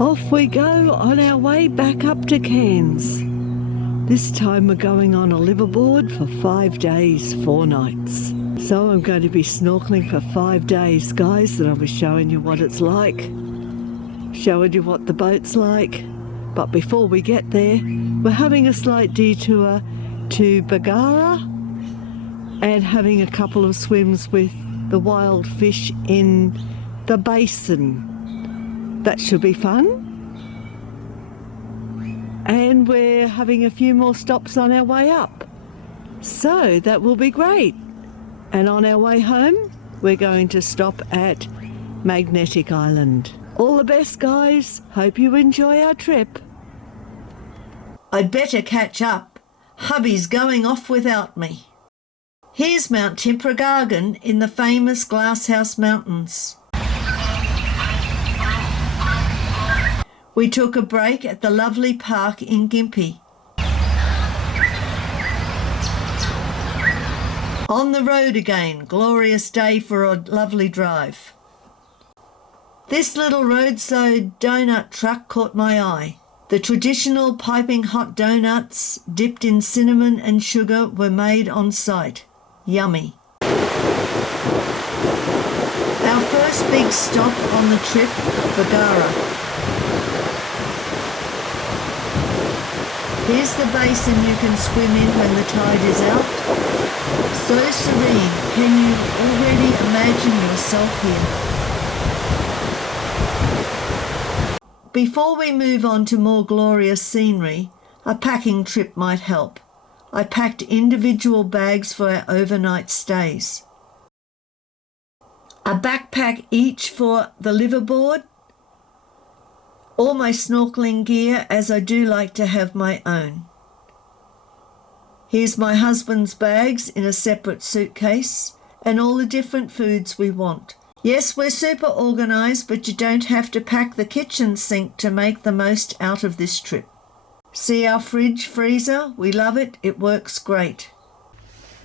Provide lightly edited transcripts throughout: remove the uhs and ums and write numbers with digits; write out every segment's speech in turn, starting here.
Off we go on our way back up to Cairns. This time we're going on a liveaboard for 5 days, 4 nights. So I'm going to be snorkeling for 5 days, guys, and I'll be showing you what it's like, showing you what the boat's like. But before we get there, we're having a slight detour to Bagara and having a couple of swims with the wild fish in the basin. That should be fun. And we're having a few more stops on our way up. So that will be great. And on our way home, we're going to stop at Magnetic Island. All the best, guys. Hope you enjoy our trip. I'd better catch up. Hubby's going off without me. Here's Mount Tibrogargan in the famous Glasshouse Mountains. We took a break at the lovely park in Gympie. On the road again, glorious day for a lovely drive. This little roadside donut truck caught my eye. The traditional piping hot donuts dipped in cinnamon and sugar were made on site. Yummy. Our first big stop on the trip, Bagara. Here's the basin you can swim in when the tide is out. So serene, can you already imagine yourself here? Before we move on to more glorious scenery, a packing trip might help. I packed individual bags for our overnight stays. A backpack each for the liveaboard, all my snorkeling gear, as I do like to have my own. Here's my husband's bags in a separate suitcase and all the different foods we want. Yes, we're super organised, but you don't have to pack the kitchen sink to make the most out of this trip. See our fridge freezer? We love it. It works great.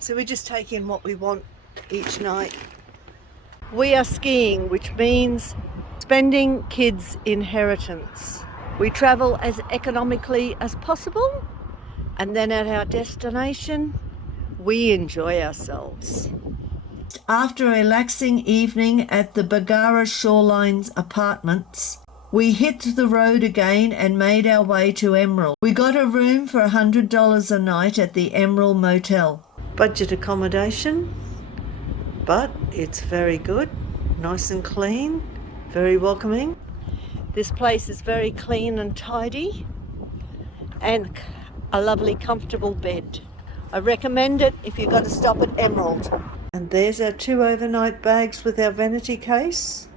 So we just take in what we want each night. We are skiing, which means spending kids' inheritance. We travel as economically as possible, and then at our destination, we enjoy ourselves. After a relaxing evening at the Bagara Shorelines Apartments, we hit the road again and made our way to Emerald. We got a room for $100 a night at the Emerald Motel. Budget accommodation, but it's very good, nice and clean. Very welcoming. This place is very clean and tidy and a lovely comfortable bed. I recommend it if you're going to stop at Emerald. And there's our 2 overnight bags with our vanity case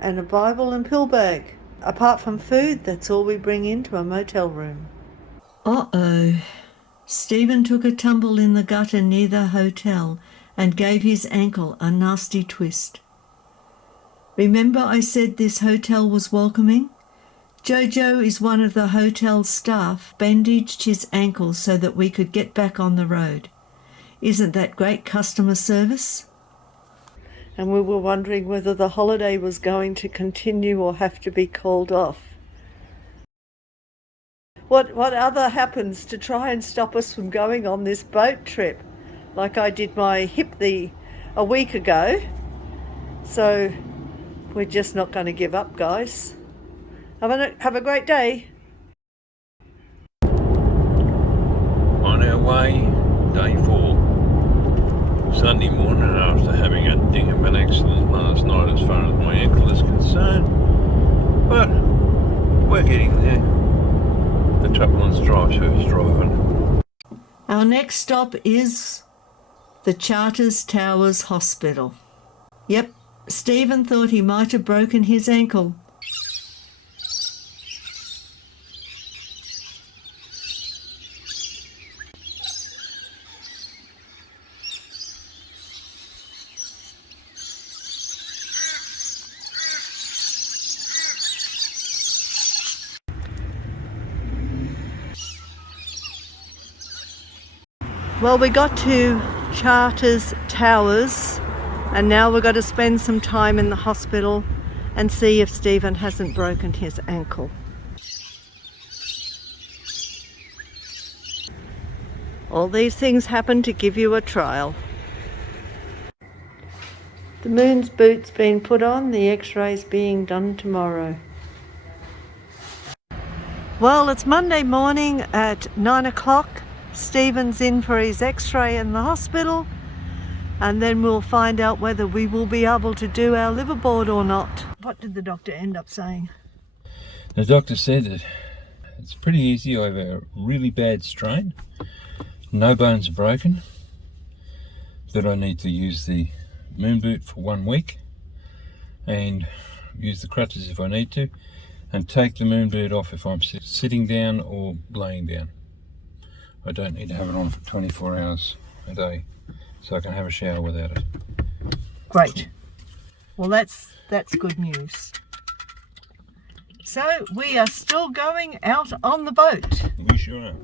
and a Bible and pill bag. Apart from food, that's all we bring into a motel room. Uh-oh. Stephen took a tumble in the gutter near the hotel and gave his ankle a nasty twist. Remember I said this hotel was welcoming? Jojo is one of the hotel staff, bandaged his ankle so that we could get back on the road. Isn't that great customer service? And we were wondering whether the holiday was going to continue or have to be called off. What other happens to try and stop us from going on this boat trip? Like I did my hip a week ago. So we're just not going to give up, guys. Have a great day. On our way, day 4. Sunday morning after having a ding of an accident last night as far as my ankle is concerned. But we're getting there. The trouble is who's driving. Our next stop is the Charters Towers Hospital. Yep, Stephen thought he might have broken his ankle. Well, we got to Charters Towers and now we've got to spend some time in the hospital and see if Stephen hasn't broken his ankle. All these things happen to give you a trial. The moon's boot's been put on, the x-rays being done tomorrow. Well, it's Monday morning at 9 o'clock. Stephen's in for his x-ray in the hospital, and then we'll find out whether we will be able to do our liveaboard or not. What did the doctor end up saying? The doctor said that it's pretty easy. I have a really bad strain. No bones are broken. That I need to use the moon boot for 1 week and use the crutches if I need to, and take the moon boot off if I'm sitting down or laying down. I don't need to have it on for 24 hours a day, so I can have a shower without it. Great. Well, that's good news. So we are still going out on the boat. We sure are.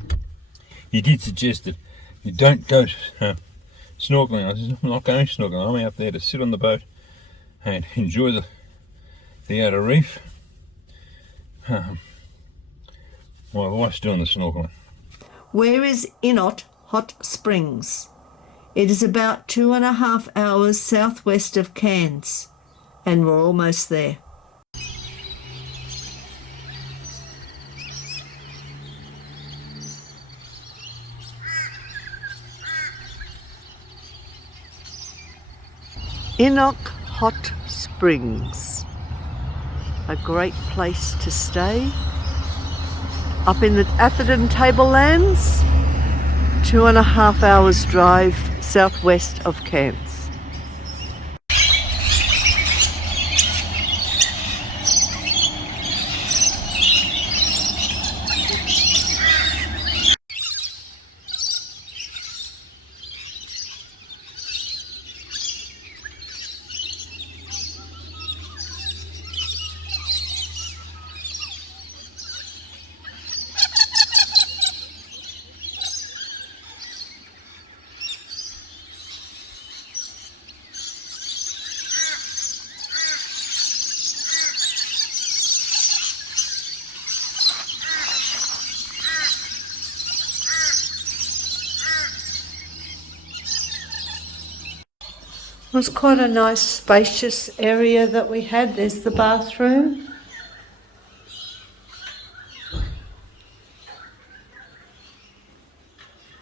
He did suggest that you don't go snorkeling. I said, I'm not going snorkeling. I'm out there to sit on the boat and enjoy the outer reef. My wife's doing the snorkeling. Where is Inot Hot Springs? It is about 2.5 hours southwest of Cairns, and we're almost there. Inot Hot Springs, a great place to stay. Up in the Atherton Tablelands, 2.5 hours drive southwest of Cairns. It was quite a nice spacious area that we had. There's the bathroom.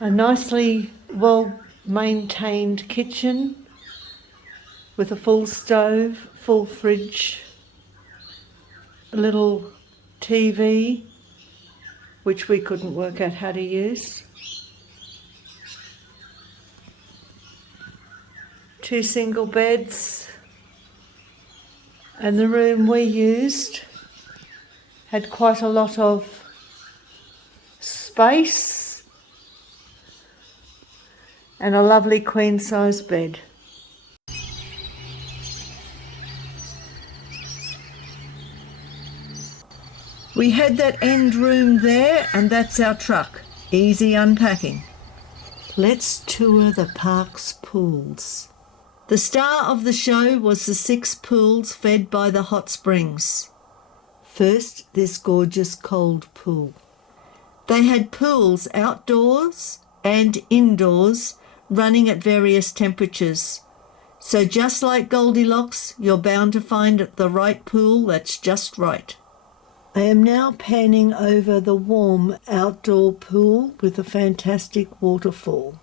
A nicely well maintained kitchen with a full stove, full fridge, a little TV which we couldn't work out how to use. 2 single beds, and the room we used had quite a lot of space and a lovely queen size bed. We had that end room there, and that's our truck. Easy unpacking. Let's tour the park's pools. The star of the show was the 6 pools fed by the hot springs. First, this gorgeous cold pool. They had pools outdoors and indoors running at various temperatures. So just like Goldilocks, you're bound to find the right pool that's just right. I am now panning over the warm outdoor pool with a fantastic waterfall.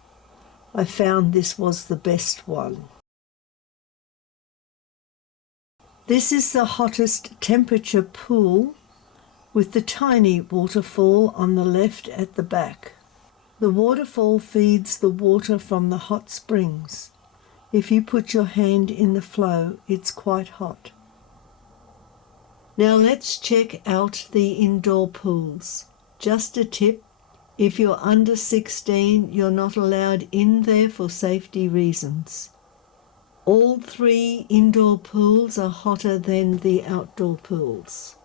I found this was the best one. This is the hottest temperature pool with the tiny waterfall on the left at the back. The waterfall feeds the water from the hot springs. If you put your hand in the flow, it's quite hot. Now let's check out the indoor pools. Just a tip, if you're under 16, you're not allowed in there for safety reasons. All 3 indoor pools are hotter than the outdoor pools.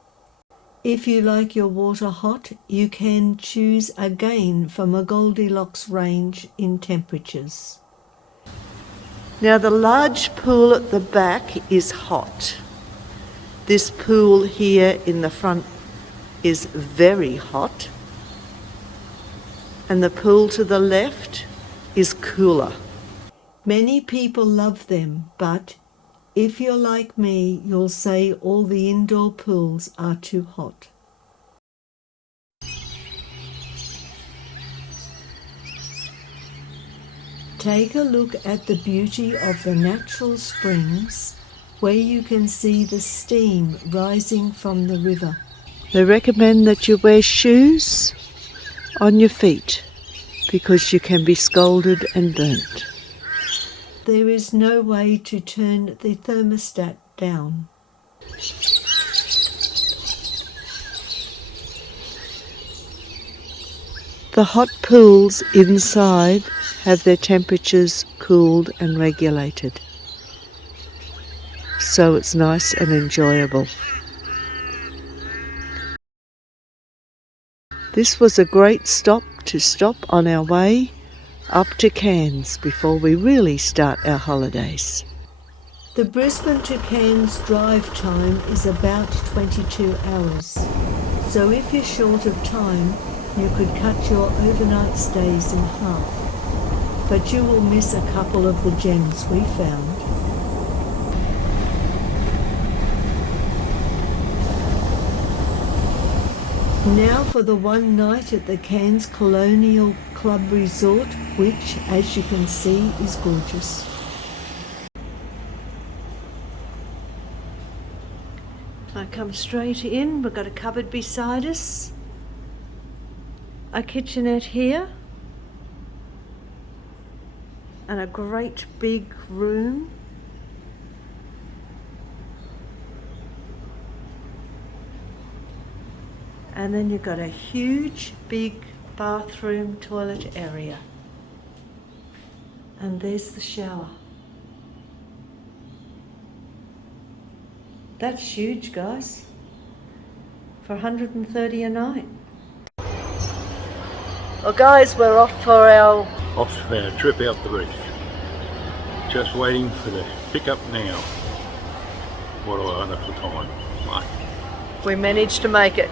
If you like your water hot, you can choose again from a Goldilocks range in temperatures. Now the large pool at the back is hot. This pool here in the front is very hot, and the pool to the left is cooler. Many people love them, but if you're like me, you'll say all the indoor pools are too hot. Take a look at the beauty of the natural springs where you can see the steam rising from the river. They recommend that you wear shoes on your feet because you can be scalded and burnt. There is no way to turn the thermostat down. The hot pools inside have their temperatures cooled and regulated, so it's nice and enjoyable. This was a great stop on our way up to Cairns before we really start our holidays. The Brisbane to Cairns drive time is about 22 hours, so if you're short of time, you could cut your overnight stays in half, but you will miss a couple of the gems we found. Now for the one night at the Cairns Colonial Club Resort, which, as you can see, is gorgeous. I come straight in, we've got a cupboard beside us, a kitchenette here, and a great big room. And then you've got a huge, big bathroom toilet area. And there's the shower. That's huge, guys, for $130 a night. Well, guys, we're off for our trip out the reef. Just waiting for the pickup now. What a wonderful time, mate. We managed to make it.